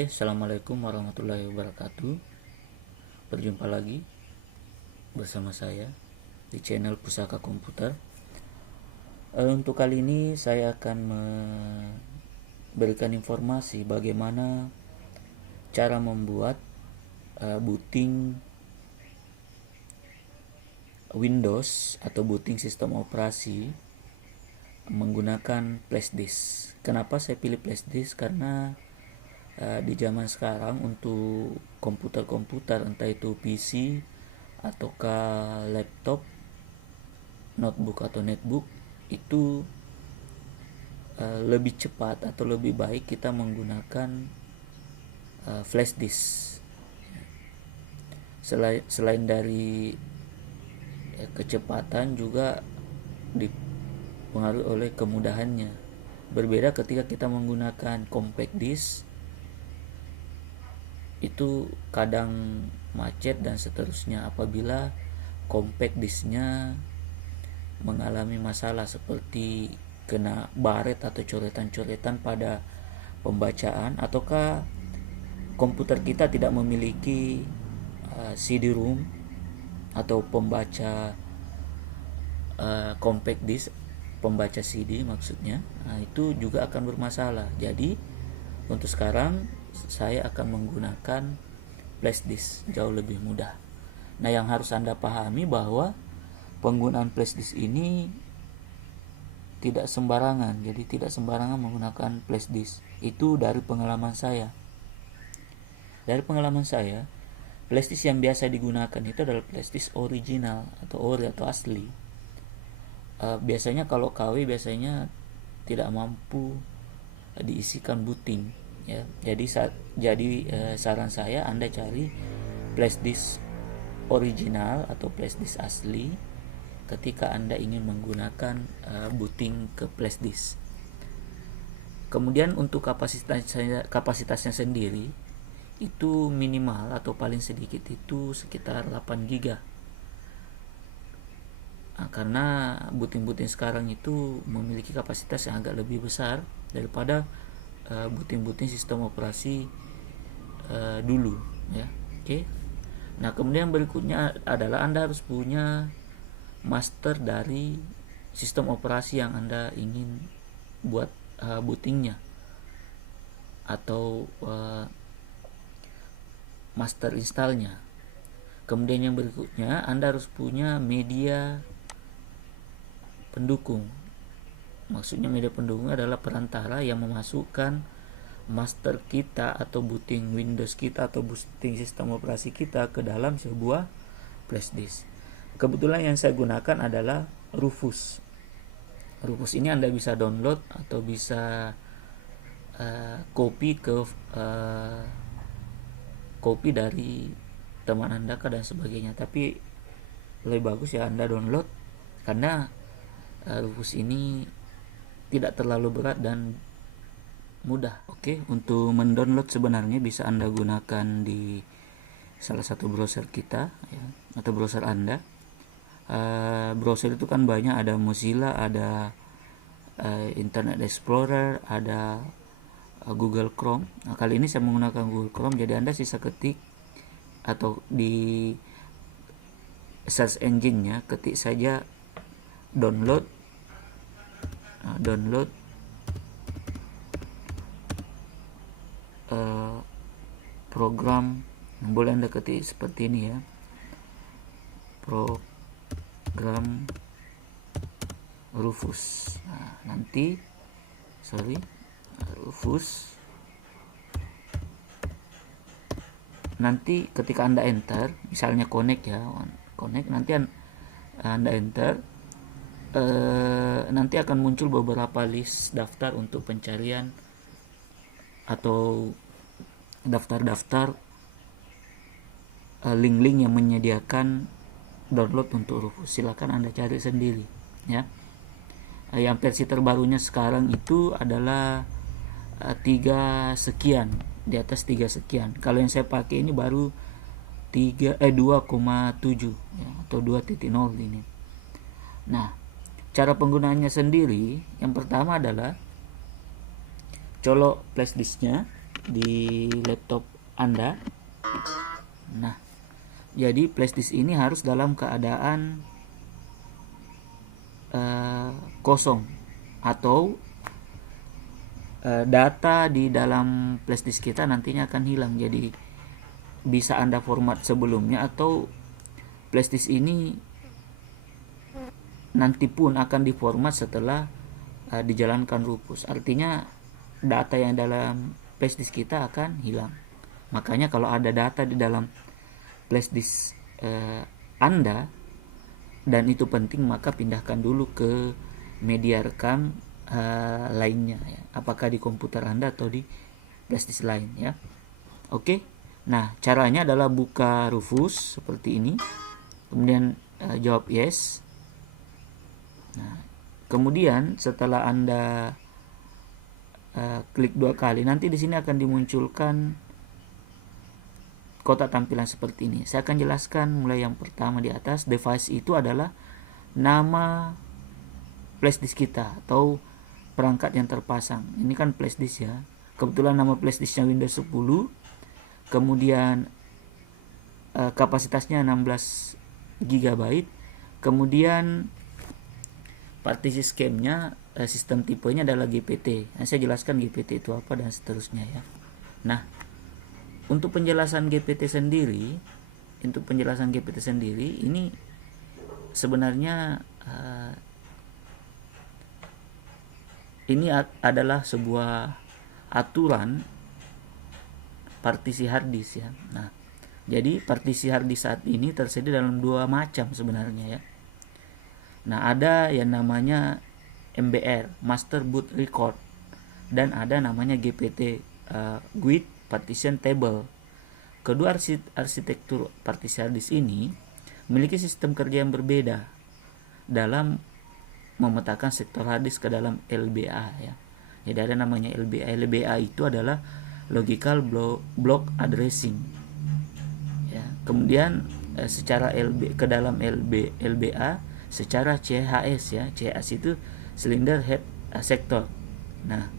Assalamualaikum warahmatullahi wabarakatuh. Berjumpa lagi bersama saya di channel Pusaka Komputer. Untuk kali ini saya akan memberikan informasi bagaimana cara membuat booting Windows atau booting sistem operasi menggunakan flash disk. Kenapa saya pilih flash disk? Karena di zaman sekarang untuk komputer-komputer, entah itu PC ataukah laptop, notebook atau netbook, itu lebih cepat atau lebih baik kita menggunakan flash disk. Selain dari kecepatan, juga dipengaruhi oleh kemudahannya. Berbeda ketika kita menggunakan compact disk, itu kadang macet dan seterusnya apabila compact disknya mengalami masalah seperti kena baret atau coretan-coretan pada pembacaan, ataukah komputer kita tidak memiliki CD-ROM atau pembaca compact disk, pembaca CD maksudnya. Itu juga akan bermasalah. Jadi untuk sekarang saya akan menggunakan flash disk, jauh lebih mudah. Nah, yang harus Anda pahami bahwa penggunaan flash disk ini tidak sembarangan. Jadi tidak sembarangan menggunakan flash disk. Itu dari pengalaman saya. Flash disk yang biasa digunakan itu adalah flash disk original atau ori atau asli. Biasanya kalau KW biasanya tidak mampu diisikan booting, ya. Jadi saran saya Anda cari flash disk original atau flash disk asli ketika Anda ingin menggunakan booting ke flash disk. Kemudian untuk kapasitasnya sendiri itu minimal atau paling sedikit itu sekitar 8 GB. Karena booting sekarang itu memiliki kapasitas yang agak lebih besar daripada booting sistem operasi dulu, ya. Oke. Nah, kemudian berikutnya adalah Anda harus punya master dari sistem operasi yang Anda ingin buat bootingnya, atau master installnya. Kemudian yang berikutnya Anda harus punya media pendukung. Maksudnya media pendukung adalah perantara yang memasukkan master kita atau booting Windows kita atau booting sistem operasi kita ke dalam sebuah flash disk. Kebetulan yang saya gunakan adalah Rufus. Rufus ini Anda bisa download atau bisa copy dari teman Anda dan sebagainya. Tapi lebih bagus ya Anda download, karena Rufus ini tidak terlalu berat dan mudah. Oke, untuk mendownload sebenarnya bisa Anda gunakan di salah satu browser kita, ya, atau browser Anda. Browser itu kan banyak, ada Mozilla, ada Internet Explorer, ada Google Chrome. Nah, kali ini saya menggunakan Google Chrome, jadi Anda sisa ketik atau di search engine-nya ketik saja download program. Boleh Anda ketik seperti ini, ya, program Rufus. Rufus. Nanti ketika Anda enter, misalnya connect, nanti Anda enter, nanti akan muncul beberapa list daftar untuk pencarian atau daftar link-link yang menyediakan download untuk Rufus. Silakan Anda cari sendiri, ya. Yang versi terbarunya sekarang itu adalah 3 sekian, di atas 3 sekian. Kalau yang saya pakai ini baru 2,7, ya, atau 2.0 ini. Nah, cara penggunaannya sendiri, yang pertama adalah colok flash disknya, di laptop Anda. Nah, jadi flash disk ini harus dalam keadaan kosong, atau data di dalam flash disk kita nantinya akan hilang. Jadi bisa Anda format sebelumnya, atau flash disk ini nanti pun akan diformat setelah dijalankan Rufus. Artinya data yang dalam flash disk kita akan hilang. Makanya kalau ada data di dalam flash disk Anda dan itu penting, maka pindahkan dulu ke media rekam lainnya ya. Apakah di komputer Anda atau di flash disk lain ya. Oke. Nah, caranya adalah buka Rufus seperti ini. Kemudian jawab yes. Nah, kemudian setelah Anda klik 2 kali, nanti di sini akan dimunculkan kotak tampilan seperti ini. Saya akan jelaskan mulai yang pertama di atas. Device itu adalah nama flash disk kita atau perangkat yang terpasang. Ini kan flash disk ya. Kebetulan nama flash disknya Windows 10. Kemudian kapasitasnya 16 GB. Kemudian partisi scheme-nya, sistem tipenya adalah GPT. Nah, saya jelaskan GPT itu apa dan seterusnya ya. Nah, untuk penjelasan GPT sendiri, ini sebenarnya ini adalah sebuah aturan partisi hard disk ya. Nah, jadi partisi hard disk saat ini tersedia dalam 2 macam sebenarnya ya. Nah, ada yang namanya MBR, Master Boot Record, dan ada namanya GPT, Guide Partition Table. Kedua arsitektur partisi hard disk ini memiliki sistem kerja yang berbeda dalam memetakan sektor hard disk ke dalam LBA ya. Jadi ada namanya LBA. LBA itu adalah Logical Block Addressing. Ya. Kemudian secara ke dalam LBA secara CHS ya. CHS itu Cylinder Head Sector. Nah,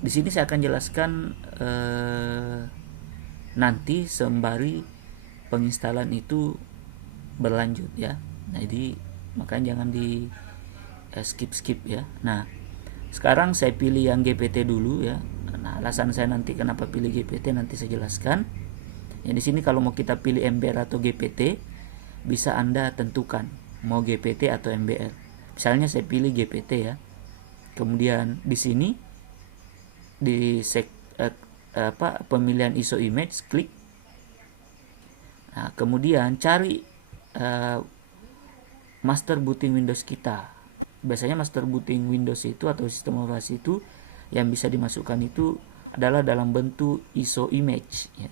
di sini saya akan jelaskan nanti sembari penginstalan itu berlanjut ya. Nah, jadi makanya jangan di skip ya. Nah, sekarang saya pilih yang GPT dulu ya. Nah, alasan saya nanti kenapa pilih GPT nanti saya jelaskan. Ya, di sini kalau mau kita pilih MBR atau GPT, bisa Anda tentukan mau GPT atau MBR. Misalnya saya pilih GPT ya. Kemudian di sini di pemilihan ISO image, klik. Nah, kemudian cari master booting Windows kita. Biasanya master booting Windows itu atau sistem operasi itu yang bisa dimasukkan itu adalah dalam bentuk ISO image ya.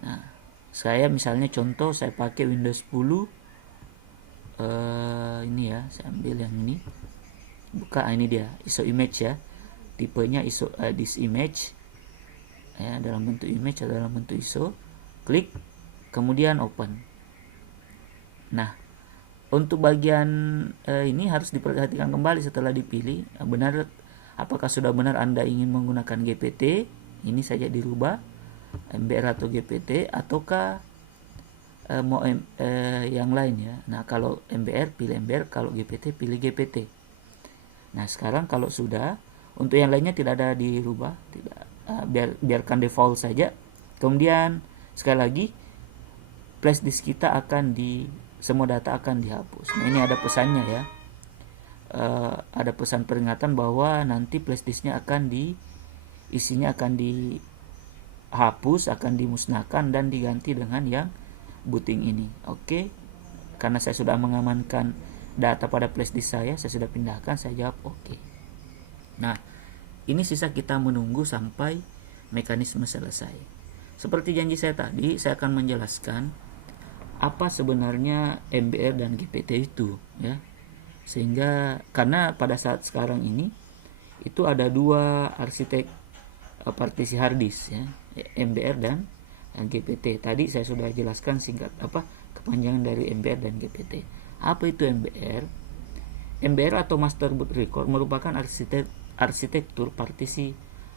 Nah, saya misalnya contoh saya pakai Windows 10 ini ya, saya ambil yang ini. Buka, ini dia ISO image ya. Tipenya ISO this image ya, dalam bentuk image atau dalam bentuk ISO. Klik, kemudian open. Nah, untuk bagian ini harus diperhatikan kembali setelah dipilih benar, apakah sudah benar Anda ingin menggunakan GPT. Ini saja dirubah MBR atau GPT, ataukah mau yang lain ya. Nah, kalau MBR pilih MBR, kalau GPT pilih GPT. Nah, sekarang kalau sudah, untuk yang lainnya tidak ada dirubah, tidak, biarkan default saja. Kemudian sekali lagi flash disk kita akan semua data akan dihapus. Nah, ini ada pesannya ya. Ada pesan peringatan bahwa nanti flash disknya isinya akan dihapus, akan dimusnahkan dan diganti dengan yang booting ini. Oke. Karena saya sudah mengamankan data pada flash disk saya sudah pindahkan, saya jawab oke. Nah, ini sisa kita menunggu sampai mekanisme selesai. Seperti janji saya tadi, saya akan menjelaskan apa sebenarnya MBR dan GPT itu ya. Sehingga karena pada saat sekarang ini itu ada 2 arsitek partisi hard disk ya, MBR dan GPT. Tadi saya sudah jelaskan singkat kepanjangan dari MBR dan GPT. Apa itu MBR? MBR atau Master Boot Record merupakan arsitektur partisi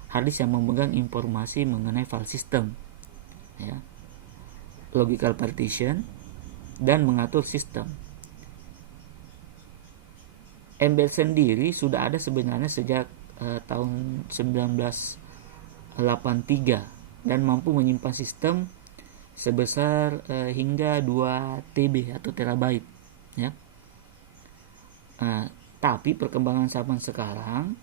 harddisk yang memegang informasi mengenai file system, ya, logical partition, dan mengatur sistem. Ember sendiri sudah ada sebenarnya sejak tahun 1983 dan mampu menyimpan sistem sebesar hingga 2 TB atau terabyte, ya. Tapi perkembangan zaman sekarang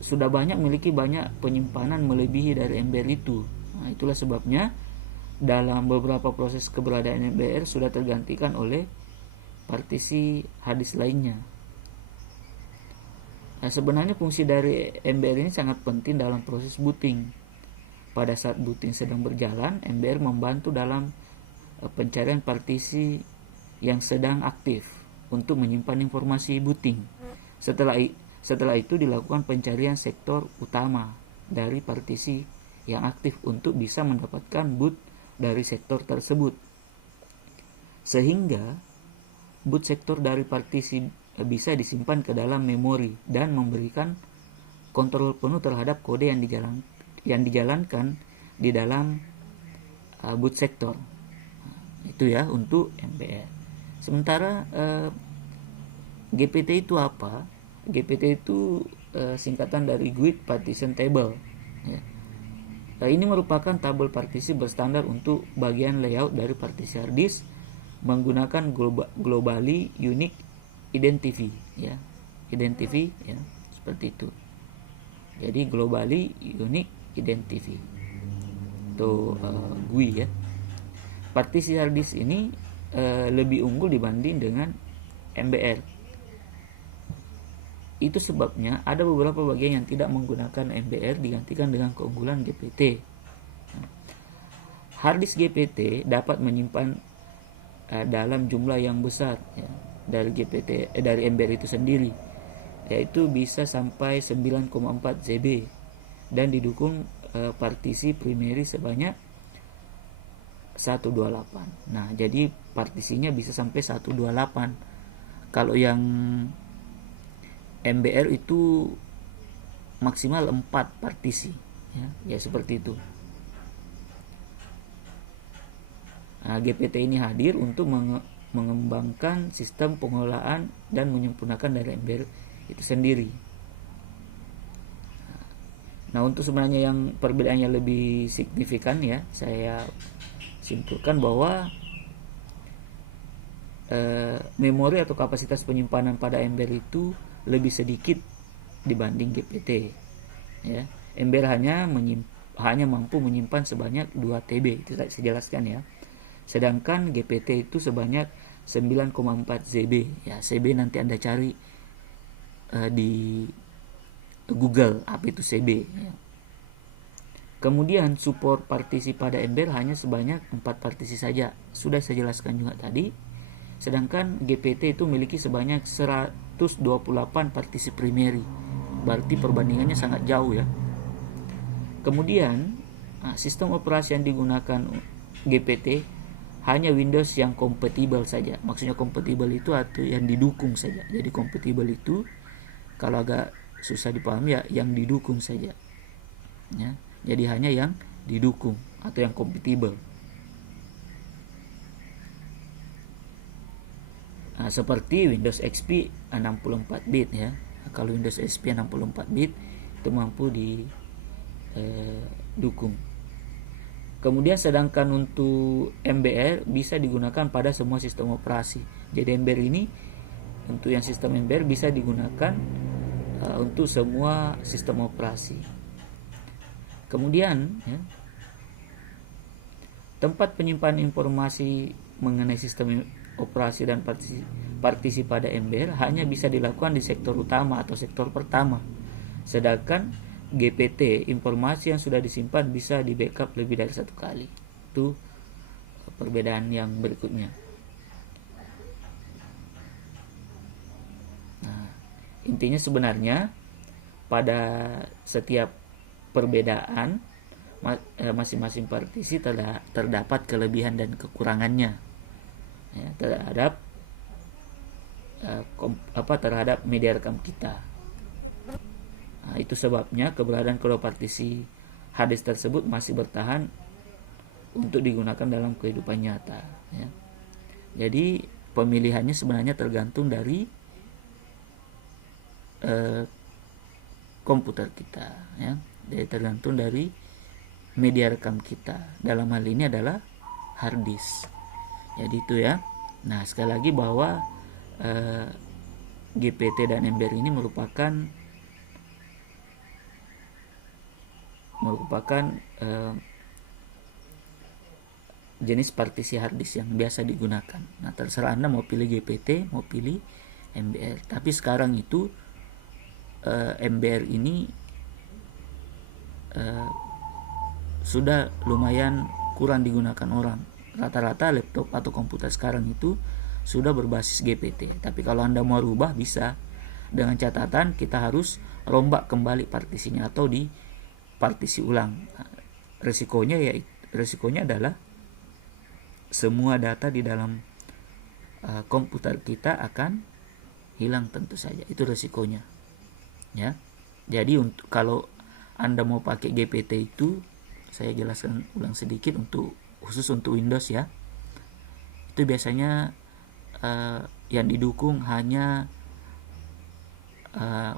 sudah memiliki banyak penyimpanan melebihi dari Ember itu. Nah, itulah sebabnya dalam beberapa proses keberadaan MBR sudah tergantikan oleh partisi harddisk lainnya. Nah, sebenarnya fungsi dari MBR ini sangat penting dalam proses booting. Pada saat booting sedang berjalan, MBR membantu dalam pencarian partisi yang sedang aktif untuk menyimpan informasi booting. Setelah itu dilakukan pencarian sektor utama dari partisi yang aktif untuk bisa mendapatkan boot dari sektor tersebut. Sehingga boot sektor dari partisi bisa disimpan ke dalam memori dan memberikan kontrol penuh terhadap kode yang dijalankan di dalam boot sektor. Itu ya untuk MBR. Sementara GPT itu apa? GPT itu singkatan dari Guide Partition Table, ya. Ini merupakan tabel partisi berstandar untuk bagian layout dari partisi hard disk menggunakan globally unique identity, ya. Identity, ya, seperti itu. Jadi globally unique identity itu GUI, ya. Partisi hard disk ini lebih unggul dibanding dengan MBR. Itu sebabnya ada beberapa bagian yang tidak menggunakan MBR digantikan dengan keunggulan GPT. Harddisk GPT dapat menyimpan dalam jumlah yang besar, ya, dari dari MBR itu sendiri, yaitu bisa sampai 9,4 GB dan didukung partisi primary sebanyak 128. Nah, jadi partisinya bisa sampai 128. Kalau yang MBR itu maksimal 4 partisi, ya seperti itu. Nah, GPT ini hadir untuk mengembangkan sistem pengelolaan dan menyempurnakan dari MBR itu sendiri. Nah, untuk sebenarnya yang perbedaannya lebih signifikan, ya, saya simpulkan bahwa memori atau kapasitas penyimpanan pada MBR itu lebih sedikit dibanding GPT, ya. MBR hanya mampu menyimpan sebanyak 2 TB, itu saya jelaskan, ya. Sedangkan GPT itu sebanyak 9,4 GB, ya. CB nanti Anda cari di Google apa itu CB, ya. Kemudian support partisi pada MBR hanya sebanyak 4 partisi saja, sudah saya jelaskan juga tadi. Sedangkan GPT itu memiliki sebanyak 128 partisi primary. Berarti perbandingannya sangat jauh, ya. Kemudian sistem operasi yang digunakan GPT hanya Windows yang kompatibel saja. Maksudnya kompatibel itu atau yang didukung saja. Jadi kompatibel itu kalau agak susah dipahami, ya, yang didukung saja, ya. Jadi hanya yang didukung atau yang kompatibel. Seperti Windows XP 64 bit, ya. Kalau Windows XP 64 bit itu mampu didukung. Kemudian sedangkan untuk MBR bisa digunakan pada semua sistem operasi. Jadi MBR ini untuk yang sistem MBR bisa digunakan untuk semua sistem operasi. Kemudian, ya, tempat penyimpanan informasi mengenai sistem operasi dan partisi pada MBR hanya bisa dilakukan di sektor utama atau sektor pertama. Sedangkan GPT, informasi yang sudah disimpan bisa di backup lebih dari 1 kali. Itu perbedaan yang berikutnya. Nah, intinya sebenarnya pada setiap perbedaan masing-masing partisi terdapat kelebihan dan kekurangannya, ya, terhadap media rekam kita. Nah, itu sebabnya keberadaan kedua partisi hard disk tersebut masih bertahan untuk digunakan dalam kehidupan nyata, ya. Jadi pemilihannya sebenarnya tergantung dari komputer kita, ya. Jadi tergantung dari media rekam kita. Dalam hal ini adalah hard disk. Jadi itu ya. Nah, sekali lagi bahwa GPT dan MBR ini merupakan jenis partisi hard disk yang biasa digunakan. Nah, terserah Anda mau pilih GPT, mau pilih MBR. Tapi sekarang itu MBR ini sudah lumayan kurang digunakan orang. Rata-rata laptop atau komputer sekarang itu sudah berbasis GPT. Tapi kalau Anda mau rubah bisa, dengan catatan kita harus rombak kembali partisinya atau di partisi ulang. Resikonya adalah semua data di dalam komputer kita akan hilang tentu saja. Itu resikonya, ya. Jadi kalau Anda mau pakai GPT itu, saya jelaskan ulang sedikit khusus untuk Windows, ya. Itu biasanya yang didukung hanya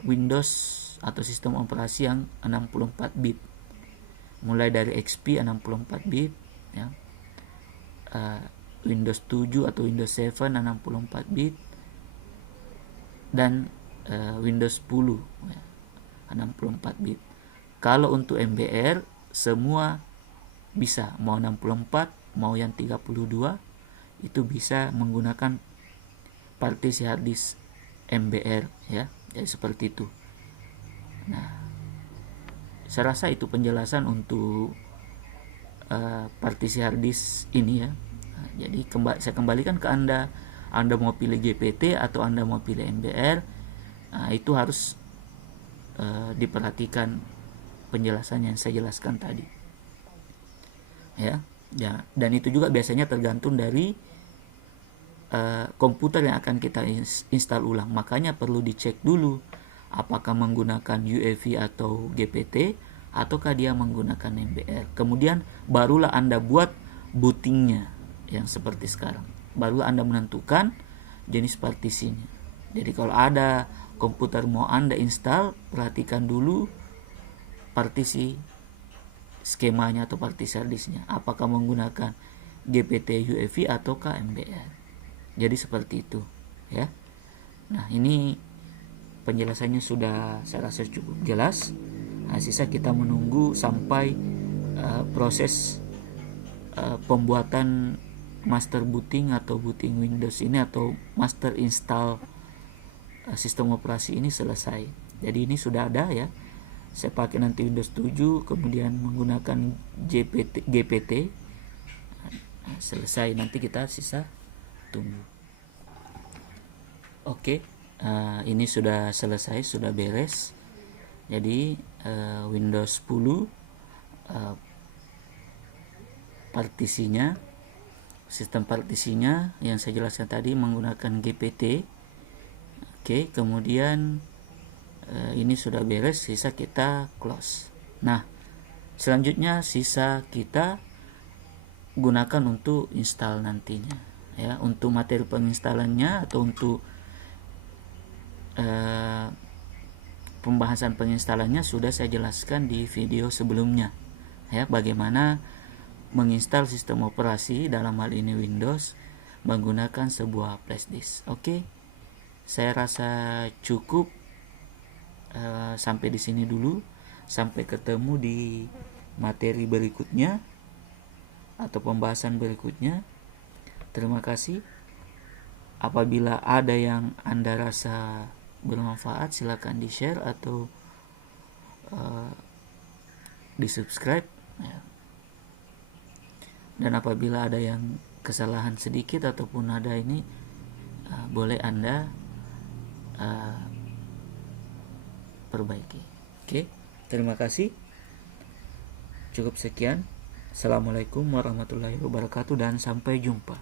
Windows atau sistem operasi yang 64 bit. Mulai dari XP 64 bit, ya. Windows 7 atau Windows 7 64 bit dan Windows 10, ya, 64 bit. Kalau untuk MBR semua bisa, mau 64 mau yang 32 itu bisa menggunakan partisi hard disk MBR, ya. Jadi seperti itu. Nah, saya rasa itu penjelasan untuk partisi hard disk ini, ya. Nah, jadi saya kembalikan ke Anda mau pilih GPT atau Anda mau pilih MBR, nah, itu harus diperhatikan penjelasan yang saya jelaskan tadi, ya. Dan itu juga biasanya tergantung dari komputer yang akan kita install ulang. Makanya perlu dicek dulu apakah menggunakan UEFI atau GPT ataukah dia menggunakan MBR. Kemudian barulah Anda buat bootingnya yang seperti sekarang. Baru Anda menentukan jenis partisinya. Jadi kalau ada komputer mau Anda install, perhatikan dulu partisi skemanya atau partisi hard disknya. Apakah menggunakan GPT, UEFI ataukah MBR. Jadi seperti itu, ya. Nah, ini penjelasannya sudah saya rasa cukup jelas. Nah, sisa kita menunggu sampai proses pembuatan master booting atau booting Windows ini atau master install sistem operasi ini selesai. Jadi ini sudah ada, ya. Saya pakai nanti Windows 7 kemudian menggunakan GPT. Nah, selesai, nanti kita sisa tunggu. Oke, ini sudah selesai, sudah beres. Jadi Windows 10 partisinya, sistem partisinya yang saya jelaskan tadi menggunakan GPT. Oke, kemudian ini sudah beres, sisa kita close. Nah, selanjutnya sisa kita gunakan untuk install nantinya, ya. Untuk materi penginstalannya atau untuk pembahasan penginstalannya sudah saya jelaskan di video sebelumnya, ya. Bagaimana menginstal sistem operasi, dalam hal ini Windows, menggunakan sebuah flash disk. Oke, saya rasa cukup sampai di sini dulu. Sampai ketemu di materi berikutnya atau pembahasan berikutnya. Terima kasih. Apabila ada yang Anda rasa bermanfaat, silakan di-share atau di-subscribe, ya. Dan apabila ada yang kesalahan sedikit ataupun ada ini, boleh Anda perbaiki. Oke, terima kasih. Cukup sekian. Assalamualaikum warahmatullahi wabarakatuh dan sampai jumpa.